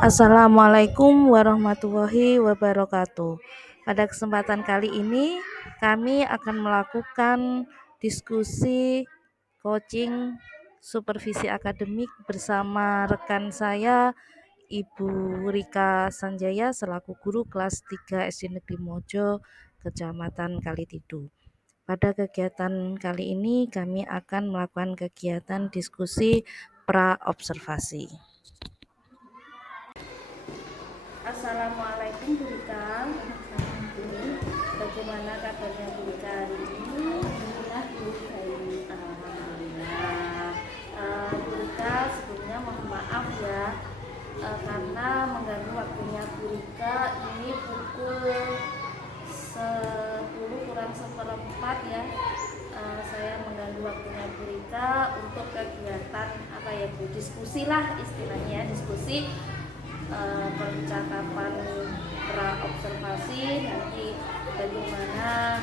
Assalamualaikum warahmatullahi wabarakatuh. Pada kesempatan kali ini kami akan melakukan diskusi coaching supervisi akademik bersama rekan saya Ibu Rika Sanjaya selaku guru kelas 3 SD Negeri Mojo, Kecamatan Kalitidu. Pada kegiatan kali ini kami akan melakukan kegiatan diskusi pra-observasi. Assalamualaikum Bu Rika. Bagaimana kabarnya Bu Rika hari ini? Alhamdulillah Bu, baik. Alhamdulillah. Bu Rika sebelumnya mohon maaf ya karena mengganggu waktunya Bu Rika. Ini pukul 10 kurang seperempat ya. Saya mengganggu waktunya Bu Rika untuk kegiatan apa ya Bu, diskusi lah istilahnya, diskusi percakapan pra-observasi nanti bagaimana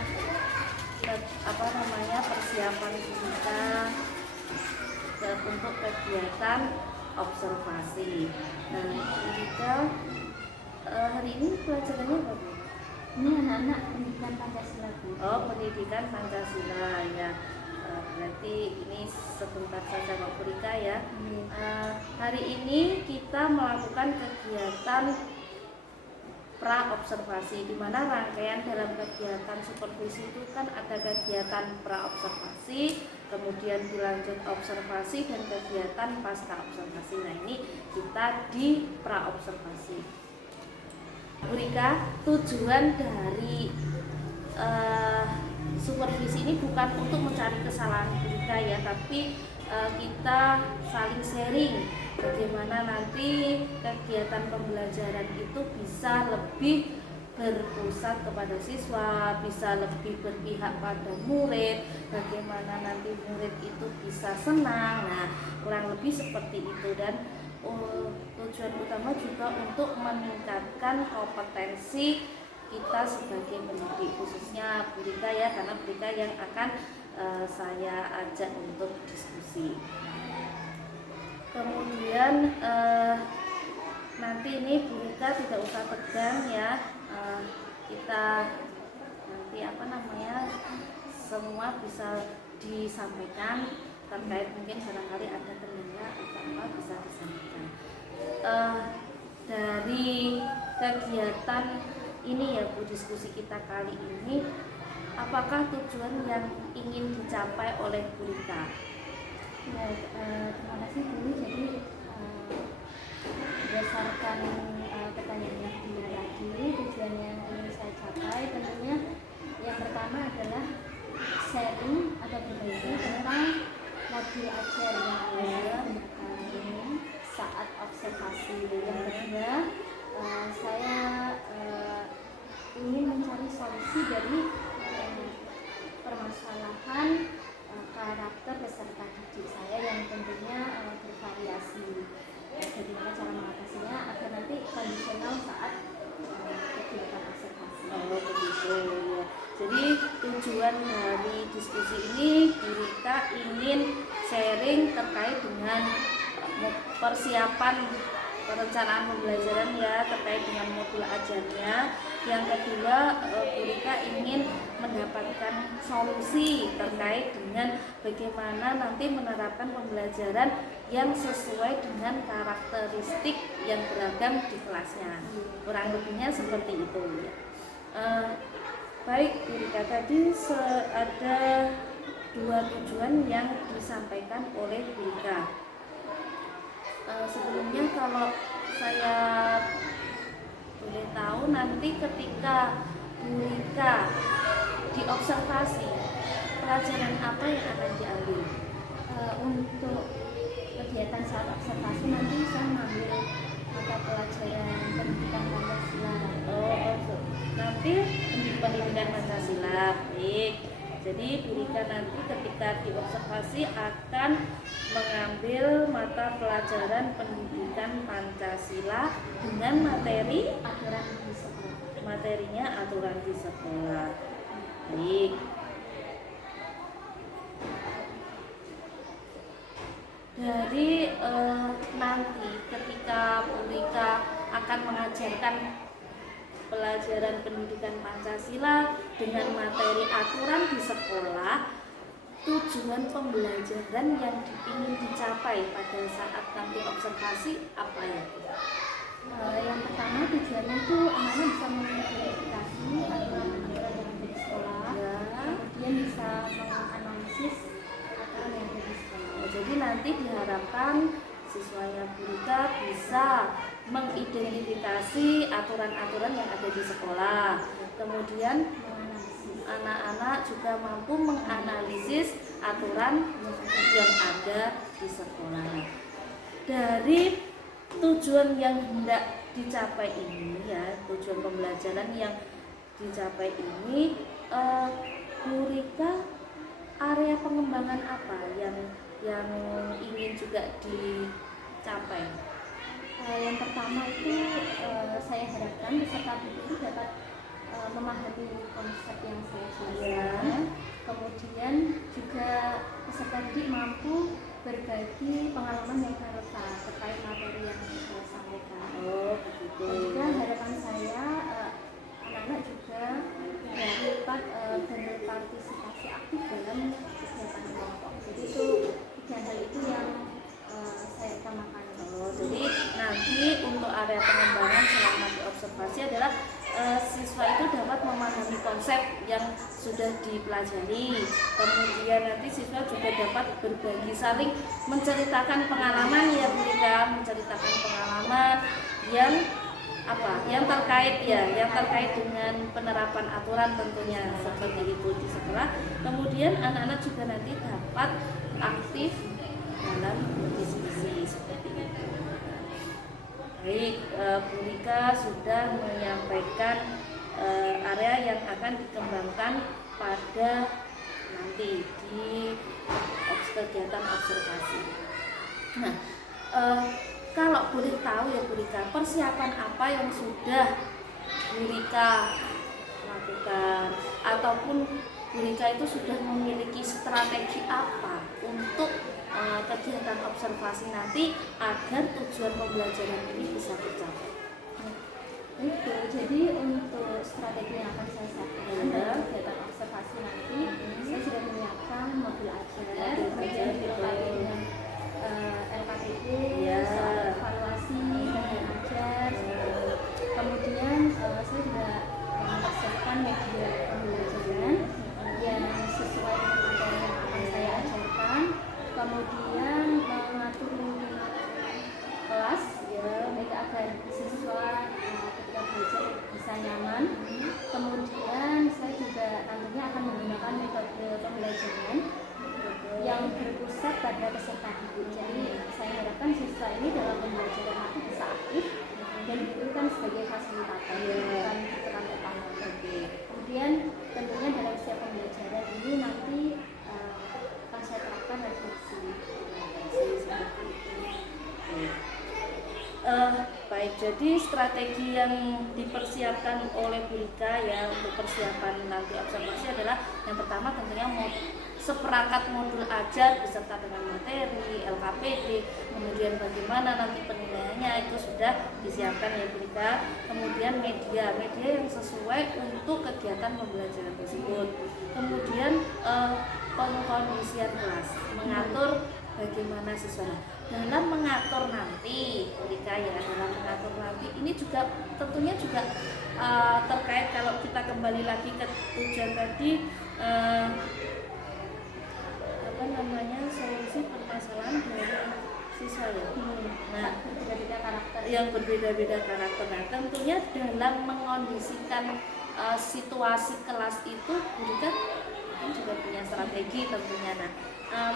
persiapan kita untuk kegiatan observasi. Nah, kita hari ini pelajarannya apa Bu? Ini anak-anak pendidikan Pancasila Bu. Oh, pendidikan Pancasila ya. Berarti ini sebentar saja Mbak Purika ya. Hari ini kita melakukan kegiatan pra-observasi, di mana rangkaian dalam kegiatan supervisi itu kan ada kegiatan pra-observasi, kemudian dilanjut observasi dan kegiatan pasca observasi. Nah, ini kita di pra-observasi. Purika, tujuan dari supervisi ini bukan untuk mencari kesalahan kita ya, tapi kita saling sharing bagaimana nanti kegiatan pembelajaran itu bisa lebih berpusat kepada siswa, bisa lebih berpihak pada murid, bagaimana nanti murid itu bisa senang. Nah, kurang lebih seperti itu. Dan tujuan utama juga untuk meningkatkan kompetensi kita sebagai pendidik, khususnya Bu Rika ya, karena Bu Rika yang akan saya ajak untuk diskusi. Kemudian nanti ini Bu Rika tidak usah tegang ya, kita nanti semua bisa disampaikan terkait mungkin barangkali ada kendala atau apa bisa disampaikan. Dari kegiatan ini ya Bu, diskusi kita kali ini, apakah tujuan yang ingin dicapai oleh Bu Rika? Ya, terima kasih Bu. Jadi berdasarkan pertanyaan yang kedua tadi, tujuan yang ingin saya capai tentunya yang pertama adalah sharing atau berbagi tentang modul ajar yang ada saat observasi. Yang kedua, saya ingin mencari solusi dari permasalahan karakter peserta didik saya yang tentunya bervariasi. Bagaimana cara mengatasinya agar nanti kondisional saat kegiatan observasi. Oh begitu ya. Jadi tujuan dari diskusi ini Bu Rika ingin sharing terkait dengan persiapan perencanaan pembelajaran ya, terkait dengan modul ajarnya. Yang kedua, Bu Rika ingin mendapatkan solusi terkait dengan bagaimana nanti menerapkan pembelajaran yang sesuai dengan karakteristik yang beragam di kelasnya. Kurang lebihnya seperti itu ya. Baik Bu Rika, tadi ada dua tujuan yang disampaikan oleh Bu Rika. Sebelumnya kalau saya boleh tahu, nanti ketika Bu Rika diobservasi, pelajaran apa yang akan diambil? Untuk kegiatan saat observasi nanti saya mengambil mata pelajaran pendidikan Pancasila. Nanti pendidikan Pancasila. Baik. Jadi Bu Rika nanti ketika diobservasi akan mengambil mata pelajaran pendidikan Pancasila dengan materi aturan di sekolah. Materinya aturan di sekolah. Baik. Dari nanti ketika ketika Purika akan mengajarkan pelajaran pendidikan Pancasila dengan materi aturan di sekolah, tujuan pembelajaran yang ingin dicapai pada saat nanti observasi apa ya? Yang pertama tujuannya itu anak-anak bisa mengidentifikasi aturan-aturan yang ada di sekolah, Ya. kemudian bisa menganalisis aturan yang ada di sekolah. Nah, jadi nanti diharapkan siswanya Purika bisa mengidentifikasi aturan-aturan yang ada di sekolah. Kemudian Menganalisis. anak-anak juga mampu menganalisis aturan yang ada di sekolah. Dari tujuan yang hendak dicapai ini ya, tujuan pembelajaran yang dicapai ini, Purika area pengembangan apa yang ingin juga dicapai? Yang pertama itu saya harapkan peserta didik itu dapat memahami konsep yang saya jelaskan. Kemudian juga peserta didik mampu berbagi pengalaman yang relevan terkait materi yang saya sampaikan. Oh, begitu. Dan juga harapan saya anak-anak juga dapat berpartisipasi aktif dalam kegiatan kelompok. Jadi itu tiga hal itu yang saya utamakan. Oh, jadi nanti untuk area pengembangan selama diobservasi adalah siswa itu dapat memahami konsep yang sudah dipelajari. Kemudian nanti siswa juga dapat berbagi, saling menceritakan pengalaman ya Purika, menceritakan pengalaman yang yang terkait dengan penerapan aturan tentunya seperti itu di sekolah. Kemudian anak-anak juga nanti dapat aktif dalam berdiskusi seperti itu. Baik, Purika sudah menyampaikan area yang akan dikembangkan pada nanti di kegiatan observasi. Nah, kalau boleh tahu ya Purika, persiapan apa yang sudah Purika lakukan, ataupun Purika itu sudah memiliki strategi apa untuk kegiatan observasi nanti agar tujuan pembelajaran ini bisa tercapai? Itu jadi untuk strategi yang akan saya siapkan dalam kegiatan observasi nanti, saya sudah menyiapkan modul ajar, kemudian dilengkapi dengan LKPD, soal evaluasi dan ajar. Kemudian saya juga mempersiapkan media pembelajaran yang sesuai dengan materi yang akan saya ajarkan. Kemudian mengatur kelas agar siswa ketika belajar bisa nyaman. Kemudian saya juga nantinya akan menggunakan metode pembelajaran yang berpusat pada peserta didik. Jadi saya harapkan siswa ini dalam pembelajaran nanti bisa aktif dan diberikan sebagai fasilitator, bukan peran utama. Kemudian tentunya dalam setiap pembelajaran ini nanti akan saya terapkan refleksi. Baik, jadi strategi yang dipersiapkan oleh Purika ya untuk persiapan nanti observasi adalah yang pertama tentunya seperangkat modul ajar beserta dengan materi, LKPD, kemudian bagaimana nanti penilaiannya itu sudah disiapkan ya Purika. Kemudian media yang sesuai untuk kegiatan pembelajaran tersebut. Kemudian pengkondisian kelas, mengatur bagaimana siswa. Dalam mengatur nanti Purika ya, dalam mengatur nanti ini juga tentunya juga terkait kalau kita kembali lagi ke tujuan tadi, solusi permasalahan dari siswa ya. Nah, berbeda-beda karakter. Yang berbeda-beda karakter. Nah, tentunya dalam mengondisikan situasi kelas itu Purika juga punya strategi tentunya. Nah,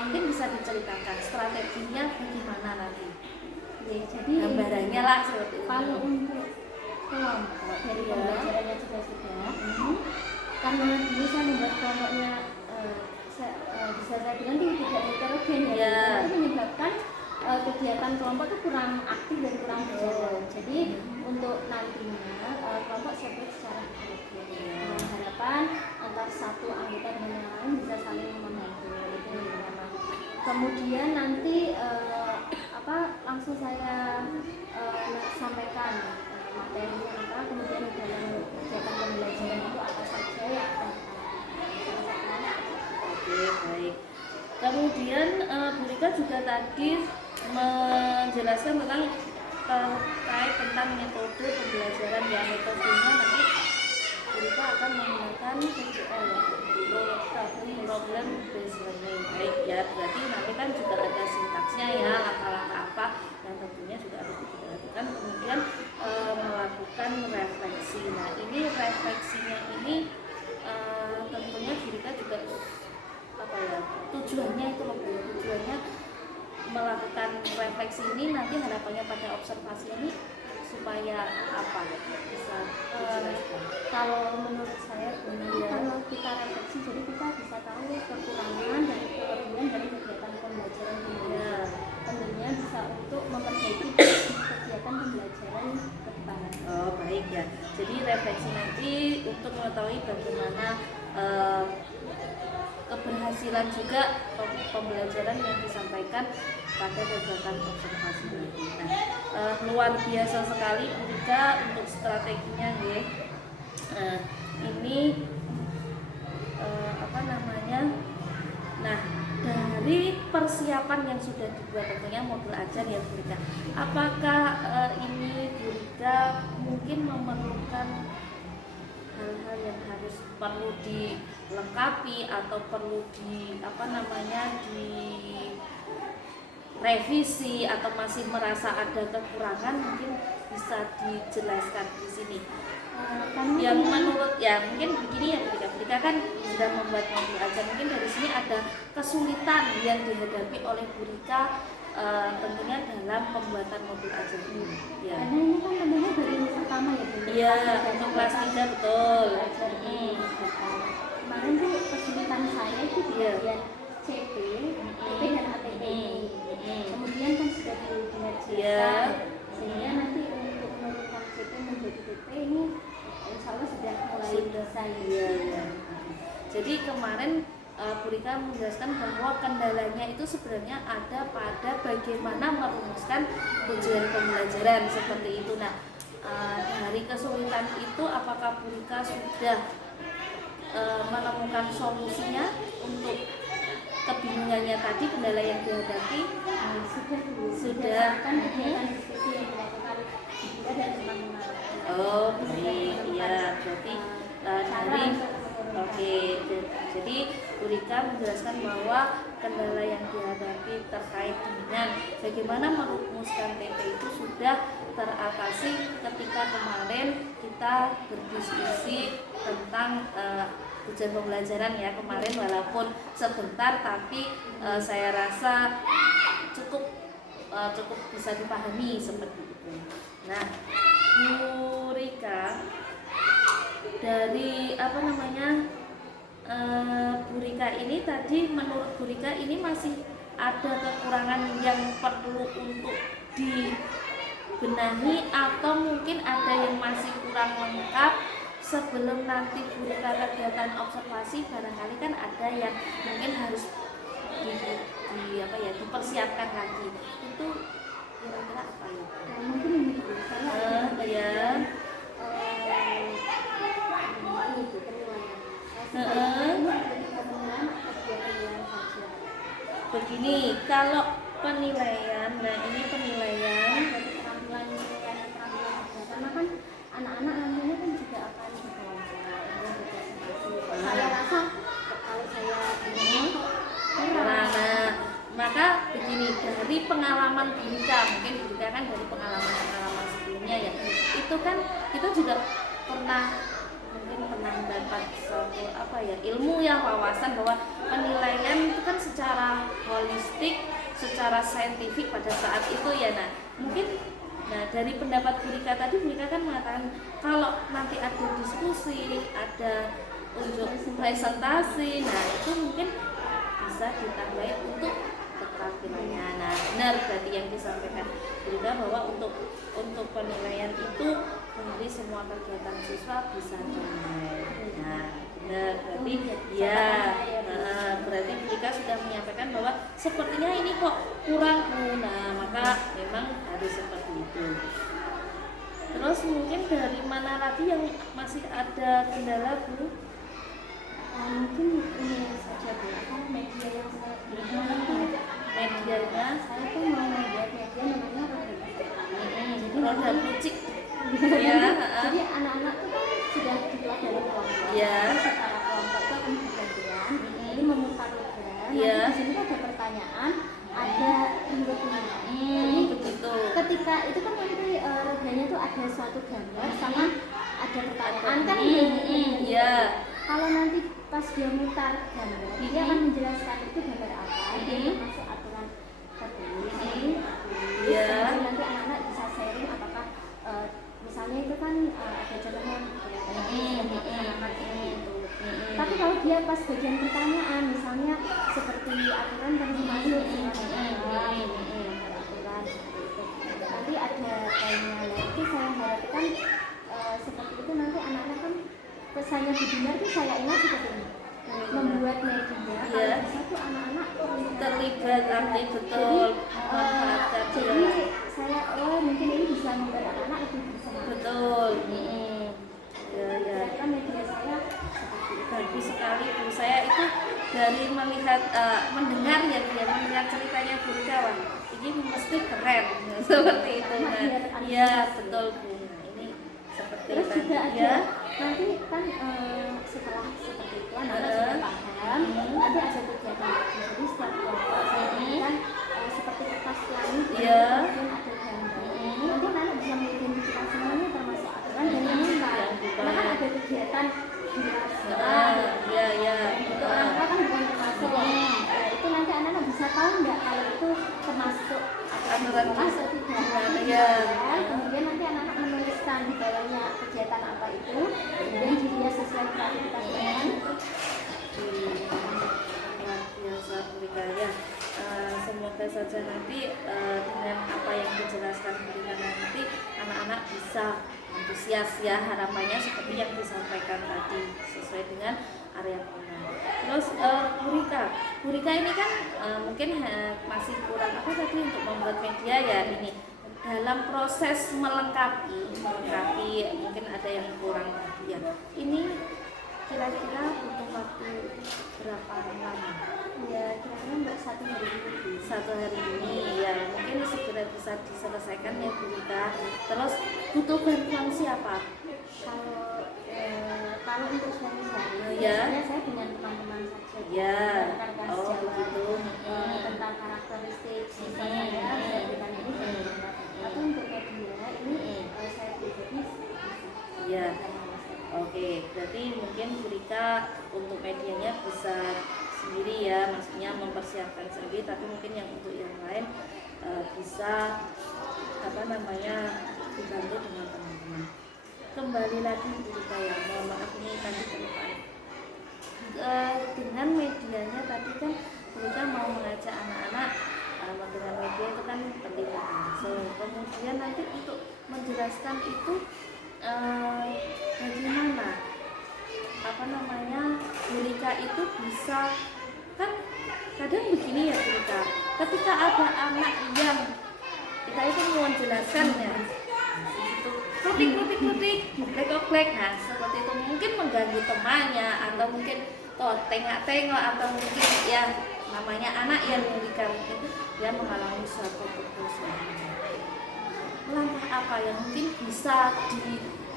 mungkin bisa diceritakan strateginya bagaimana nanti? Ya, jadi gambarannya lah seperti itu. Kalau untuk kelompok dari pembelajarannya juga sudah, karena dulu saya membuat kelompoknya bisa saya bilang tidak heterogen ya, itu menyebabkan kegiatan kelompok itu kurang aktif dan kurang berjalan. Jadi untuk nantinya kelompok saya buat secara heterogen dengan harapan antar satu anggota dengan yang lain bisa saling membantu. Kemudian nanti langsung saya sampaikan materinya apa, kemudian dalam kegiatan pembelajaran itu apa saja yang akan kita lakukan. Oke, baik. Kemudian Bu Rika juga tadi menjelaskan tentang terkait tentang metode pembelajaran, ya metodenya nanti Bu Rika akan menggunakan PBL ya, problem based learning. Baik ya, berarti nanti kan juga ada sintaksnya ya, langkah-langkah apa yang tentunya juga harus diperhatikan. Kemudian melakukan refleksi. Nah ini refleksinya ini tentunya Bu Rika juga apa ya, tujuannya itu lebih tujuannya melakukan refleksi ini nanti harapannya pada observasi ini supaya apa bisa dijelaskan? Kalau menurut saya kalau kita refleksi, jadi kita bisa tahu kekurangan dan kelebihan dari kegiatan pembelajaran ini. Tentunya bisa untuk memperbaiki kegiatan pembelajaran ke depan. Oh baik ya. Jadi refleksi nanti untuk mengetahui bagaimana keberhasilan juga pembelajaran yang disampaikan pada kegiatan observasi ini. Nah, luar biasa sekali Bu Rika untuk strateginya ya. Ini apa namanya? Nah, dari persiapan yang sudah dibuat tentunya modul ajar ya Bu Rika. Apakah ini Bu Rika mungkin memerlukan hal-hal yang harus perlu dilengkapi atau perlu di apa namanya di revisi atau masih merasa ada kekurangan, mungkin bisa dijelaskan di sini. Yang menurut ya mungkin begini ya Bu Rika kan sudah membuat modul ajar, mungkin dari sini ada kesulitan yang dihadapi oleh Bu Rika tentunya dalam pembuatan modul ajar ini. Ya. Karena ini kan tentunya dari pertama ya Bu. Iya, untuk kelas 3 betul. Kemarin tuh kesulitan saya itu di bagian CP, PP dan ATP. Kemudian kan sudah dijelaskan, sehingga nanti untuk menurunkan CP menjadi PP ini insya Allah sudah mulai bisa ya. Jadi kemarin Bu Rika menjelaskan bahwa kendalanya itu sebenarnya ada pada bagaimana merumuskan tujuan pembelajaran seperti itu. Nah, dari kesulitan itu apakah Bu Rika sudah menemukan solusinya untuk kebingungannya tadi, kendala yang dihadapi? Sudah kan kegiatan diskusi yang dilakukan juga dari teman-teman. Oh baik, ya berarti dari oke, jadi Bu Rika menjelaskan bahwa kendala yang dihadapi terkait dengan bagaimana merumuskan TP itu sudah teratasi ketika kemarin kita berdiskusi tentang tujuan pembelajaran ya kemarin, walaupun sebentar tapi saya rasa cukup bisa dipahami seperti itu. Nah, Bu Rika dari apa namanya Bu Rika ini tadi menurut Bu Rika ini masih ada kekurangan yang perlu untuk dibenahi atau mungkin ada yang masih kurang lengkap sebelum nanti Bu Rika kegiatan observasi, barangkali kan ada yang mungkin harus dipersiapkan lagi. Itu kira-kira apa ya? Mungkin ini Bu, saya begini, kalau penilaian, nah ini penilaian keterampilan karena kan anak-anak nantinya kan juga akan diwawancara, saya rasa kalau saya maka begini, dari pengalaman Bu Rika, mungkin Bu Rika kan dari pengalaman sebelumnya ya, itu kan kita juga pernah mendapat suatu ilmu ya, wawasan bahwa penilaian itu kan secara holistik, secara saintifik pada saat itu ya. Nah mungkin dari pendapat Bu Rika tadi, Bu Rika kan mengatakan kalau nanti ada diskusi, ada unjuk presentasi, nah itu mungkin bisa ditambahin untuk keterampilannya. Nah benar berarti yang disampaikan Bu Rika bahwa untuk penilaian itu dari semua kegiatan siswa bisa dinilai. Nah benar berarti ya, berarti Bu Rika sudah menyampaikan bahwa sepertinya ini kok kurang. Nah maka maka memang harus seperti itu. Terus mungkin dari mana lagi yang masih ada kendala, Bu? Mungkin ini saja Bu, media yang saya gunakan. Medianya Saya tuh mau membuat media namanya roda kucing. jadi, Ya, jadi anak-anak tuh kan sudah dibuat dari kelompok. Ya. Jadi secara kelompok itu akan bergantian. Jadi memutar roda. Ya. Nanti di sini tuh ada pertanyaan, ada ringtone. Jadi begitu. ketika itu kan nanti rodanya tuh ada suatu gambar sama ada pertanyaan kan Ya. kalau nanti pas dia mutar gambar dia akan menjelaskan itu gambar apa, dia masuk aturan tertulis. Ya. Kemudian nanti anak-anak bisa sharing apakah misalnya itu kan ada contohnya itu. Tapi kalau dia pas bagian pertanyaan misalnya seperti aturan baru masuk aturan nanti ada kayaknya itu saya harapkan seperti itu nanti anak-anak kan pesannya didengar tuh saya ingat seperti ini membuat media kalau bisa tuh anak-anak terlibat nanti betul memanfaatkan. jadi saya mungkin ini bisa membuat anak-anak lebih bisa Betul. Ya. kan media saya seperti itu. Bagus sekali Bu. Saya itu dari melihat mendengar ya dia mendengar ceritanya Bu Rika, wah ini mesti keren seperti itu. Iya betul Bu. Nah, ini seperti Terus tadi juga ada ya. nanti kan setelah seperti itu anak-anak sudah paham nanti ada kegiatan lagi jadi setiap kelompok saya berikan seperti kertas langit kemudian ada gambar nanti anak bisa mengidentifikasi semuanya termasuk aturan dan yang lain karena kan ada kegiatan di kelas Ya. itu orang tua kan bukan termasuk itu nanti anak-anak bisa tahu nggak kalau itu termasuk Aturan atau tidak ya. Kemudian nanti anak-anak menuliskan di bawahnya kegiatan apa itu kemudian dilihat sesuai kreativitas Luar biasa Bu Rika ya. Semoga saja nanti dengan apa yang dijelaskan Bu Rika nanti anak-anak bisa antusias ya, harapannya seperti yang disampaikan tadi sesuai dengan area pengenal. Terus Bu Rika ini kan mungkin masih kurang apa tadi untuk membuat media ya ini dalam proses melengkapi mungkin ada yang kurang ya. Ini kira-kira butuh waktu berapa lama? ya kira-kira untuk 1 hari ini 1 hari ini ya mungkin segera bisa diselesaikan ya Bu Rika. Terus butuh bantuan siapa? Kalau untuk sehari-hari Ya. saya dengan teman-teman saja Ya. rekan-rekan Oh sejawat, begitu. tentang karakteristik saya berikan ini atau untuk media ini saya pribadi Ya. Oke, berarti mungkin Bu Rika untuk medianya bisa sendiri ya, maksudnya mempersiapkan sendiri, tapi mungkin yang untuk yang lain bisa dibantu dengan teman-teman. Kembali lagi Bu Rika ya, mohon maaf ini tadi kelupaan. Dengan medianya tadi kan Bu Rika mau mengajak anak-anak dengan media itu kan terlibat langsung. Kemudian nanti untuk menjelaskan itu bagaimana Bu Rika itu bisa kan kadang begini ya Bu Rika, ketika ada anak yang kita itu mau menjelaskan ya kritik oklek nah seperti itu mungkin mengganggu temannya atau mungkin tengok atau mungkin ya namanya anak yang Bu Rika mungkin dia mengalami suatu perkosaan. Langkah apa yang mungkin bisa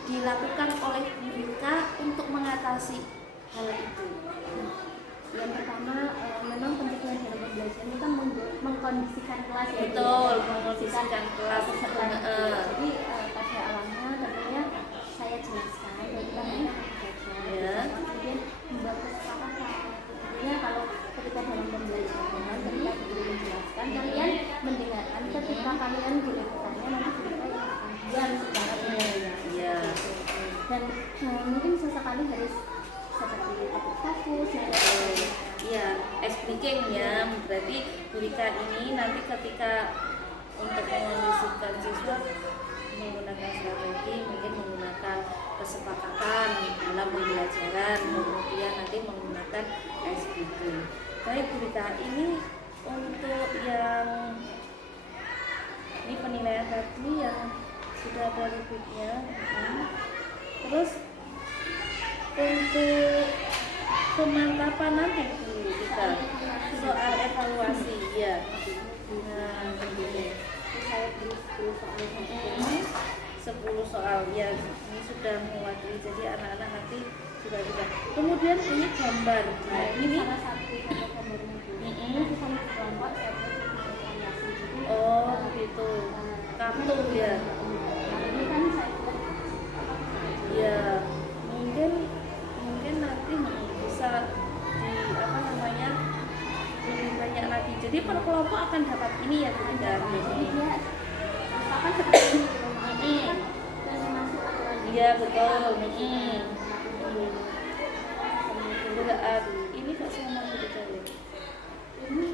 dilakukan oleh Bu Rika untuk mengatasi hal itu? Yang pertama memang pencegahan dalam pembelajaran itu kan mengkondisikan kelas ya. Betul, mengkondisikan kelas peserta. Jadi pada awalnya tentunya saya jelaskan bahwa kita ini belajar. Kemudian membuat kesepakatan. Tentunya kalau ketika dalam pembelajaran ketika guru menjelaskan kalian mendengarkan ketika kalian boleh bertanya nanti kita yang akan diam secara Iya. Dan mungkin sesekali harus seperti fokus iya, speaking ya, berarti Bu Rika ini nanti ketika untuk mengondisikan siswa menggunakan strategi mungkin menggunakan kesepakatan dalam pembelajaran kemudian nanti menggunakan speaking. Baik Bu Rika, ini untuk yang ada ributnya. Terus untuk pemantapan nanti dulu kita soal evaluasi ya. Nah, begini. Saya beri 10 soal saja. 10 soal ya, ini sudah mewakili, jadi anak-anak nanti juga bisa. Kemudian ini gambar. Nah, ini salah satu contoh gambarnya Bu. Ini kita di kelompok saya buat variasi. Jadi oh begitu. Kartu ya. ini kan saya buat Ya, mungkin nanti bisa di apa namanya lebih banyak lagi. Jadi per kelompok akan dapat ini ya Bu. jadi dia misalkan seperti ini dan masuk aturan Iya betul. Ini kak sama kita ya. ini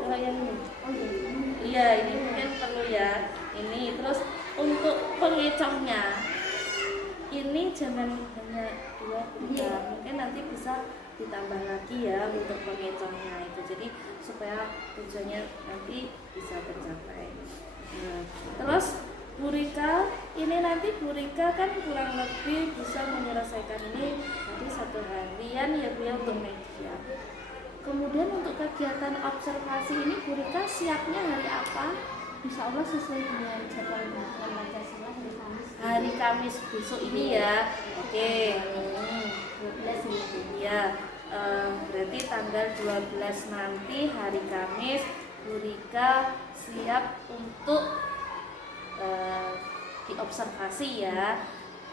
Kalau yang ini. oh iya ini Iya, ini mungkin perlu ya. Ini terus untuk pengecohnya, ini jangan hanya 2 ya, mungkin nanti bisa ditambah lagi ya untuk pengecohnya itu. Jadi supaya tujuannya nanti bisa tercapai. Nah, terus Bu Rika, ini nanti Bu Rika kan kurang lebih bisa menyelesaikan ini nanti 1 harian ya Bu ya untuk media. Kemudian untuk kegiatan observasi ini Bu Rika siapnya hari apa? insya Allah sesuai dengan jadwal pendidikan Pancasila hari Kamis Hari Kamis besok ini ya. Oke. 12 ini. Ya, berarti tanggal 12 nanti hari Kamis Bu Rika siap untuk diobservasi ya.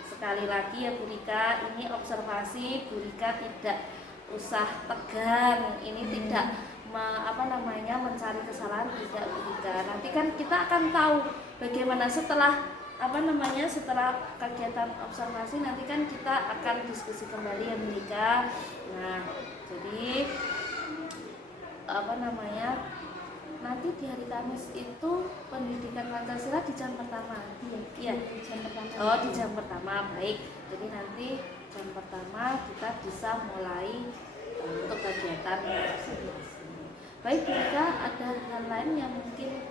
Sekali lagi ya Bu Rika, ini observasi Bu Rika tidak usah tegang, ini tidak mencari kesalahan, tidak Bu Rika. Nanti kan kita akan tahu bagaimana setelah setelah kegiatan observasi, nanti kan kita akan diskusi kembali ya Bu Rika. Nah, jadi nanti di hari Kamis itu pendidikan Pancasila di jam pertama. Iya, Di jam pertama. oh di jam pertama, baik. Jadi nanti jam pertama kita bisa mulai untuk kegiatan observasi. Baik Bu Rika, ada hal lain yang mungkin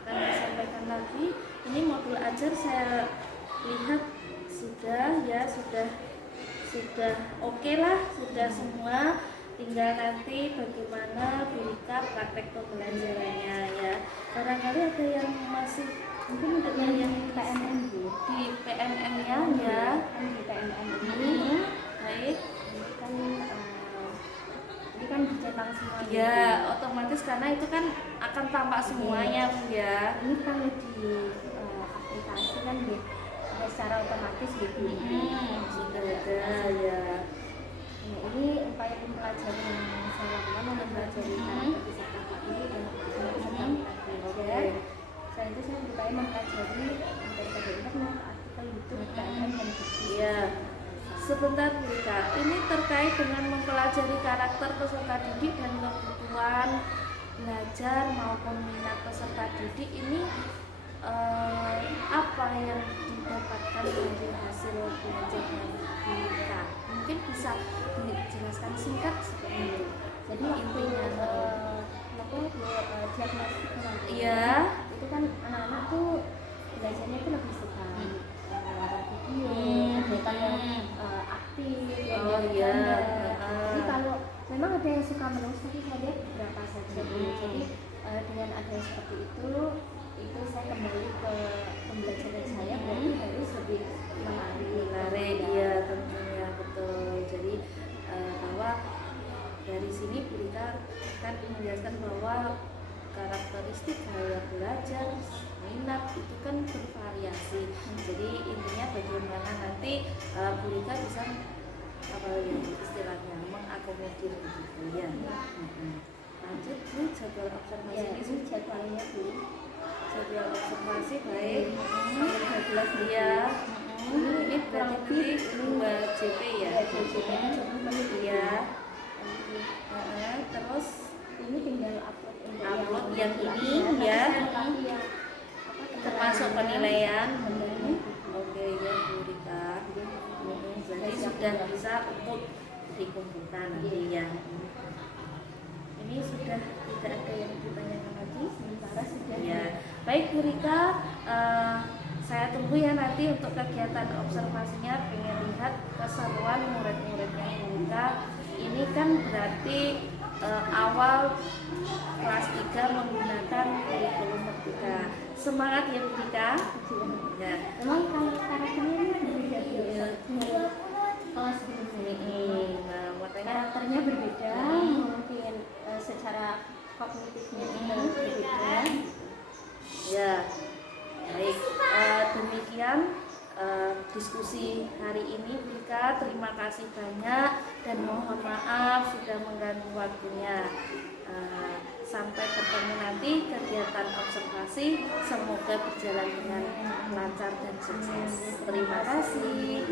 akan disampaikan lagi? Ini modul ajar saya lihat sudah ya, sudah oke lah, sudah semua. Tinggal nanti bagaimana Bu Rika praktek pembelajarannya ya. Barangkali ada yang masih Mungkin untuk yang PMM Bu. di PMM-nya ya. Kan di PMM ini Baik. ini kan dicetak semua. Ya, otomatis karena itu kan akan tampak semuanya Bu ya. Ini kan di aplikasi kan sudah secara otomatis gitu. Sudah ada ya. Nah, ini upaya pembelajaran yang saya lakukan mempelajari karakter kisah kakak ini dan belajar. Selain itu saya berupaya mempelajari materi internet, artikel YouTube, PMM dan buku. Iya. Sebentar Bu Rika, ini terkait dengan mempelajari karakter peserta didik dan kebutuhan belajar maupun minat peserta didik ini apa yang didapatkan dari hasil belajar dari Bu Rika? Mungkin bisa dijelaskan singkat seperti itu. Jadi intinya diagnostik nanti. Iya. Itu kan anak-anak tuh belajarnya itu lebih suka video, kegiatan yang aktif, yang Oh iya. Jadi kalau memang ada yang suka menulis, tapi saya lihat berapa saja. Jadi dengan ada seperti itu saya kembali ke pembelajaran saya, berarti harus lebih Menarik ya, tentunya betul. Jadi bahwa dari sini Bu Rika kan menjelaskan bahwa karakteristik gaya belajar, minat itu kan bervariasi. Jadi intinya bagaimana nanti Bu Rika bisa istilahnya mengakomodir begitu ya. Lanjut Bu, jadwal observasi ya, ini ini jadwalnya Bu. jadwal observasi baik. Tanggal 12 Iya. Ini kurang berarti lebih 2 JP ya. 20 menit. Iya. Terus Ini tinggal upload untuk upload yang ini tapi ya, saya lengkapi yang termasuk penilaian. penilaian. Oke ya Bu Rika. Jadi sudah bisa untuk dikumpulkan nanti ya. Ini sudah tidak ada yang ditanyakan lagi. Sementara sudah Ya, Baik Bu Rika, saya tunggu ya nanti untuk kegiatan observasinya, pengen lihat keseruan murid-muridnya Bu Rika. Ini kan berarti awal kelas 3 menggunakan kurikulum Merdeka. Semangat ya Bu Rika. Ya. Memang kalau karakternya ini berbeda dari kelas sebelumnya. Nah, makanya Karakternya berbeda, mungkin secara kognitifnya juga berbeda. ya. Baik, demikian diskusi hari ini Bu Rika. Terima kasih banyak dan mohon maaf sudah mengganggu waktunya. Sampai ketemu nanti kegiatan observasi, semoga berjalan dengan lancar dan sukses. Terima kasih.